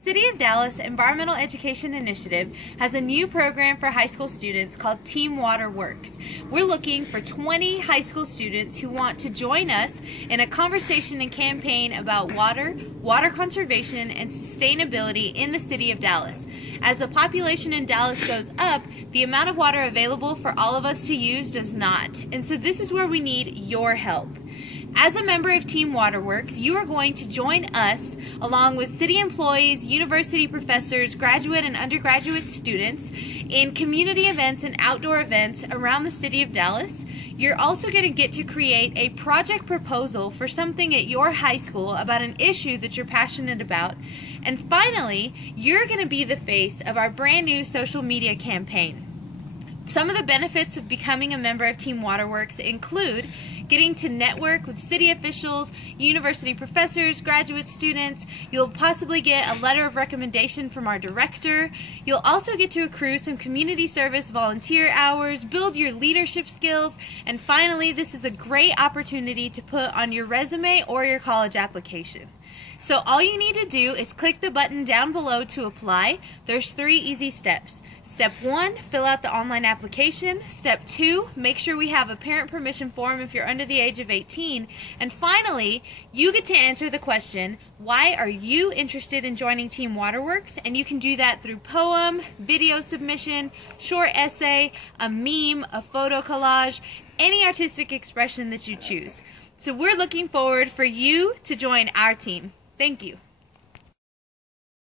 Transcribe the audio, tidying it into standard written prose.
City of Dallas Environmental Education Initiative has a new program for high school students called Team Water Works. We're looking for 20 high school students who want to join us in a conversation and campaign about water, water conservation, and sustainability in the City of Dallas. As the population in Dallas goes up, the amount of water available for all of us to use does not. And so this is where we need your help. As a member of Team Waterworks, you are going to join us along with city employees, university professors, graduate and undergraduate students in community events and outdoor events around the City of Dallas. You're also going to get to create a project proposal for something at your high school about an issue that you're passionate about. And finally, you're going to be the face of our brand new social media campaign. Some of the benefits of becoming a member of Team Waterworks include getting to network with city officials, university professors, graduate students. You'll possibly get a letter of recommendation from our director. You'll also get to accrue some community service volunteer hours, build your leadership skills, and finally, this is a great opportunity to put on your resume or your college application. So all you need to do is click the button down below to apply. There's 3 easy steps. Step 1, fill out the online application. Step 2, make sure we have a parent permission form if you're under the age of 18. And finally, you get to answer the question, why are you interested in joining Team Waterworks? And you can do that through poem, video submission, short essay, a meme, a photo collage, any artistic expression that you choose. So we're looking forward for you to join our team. Thank you.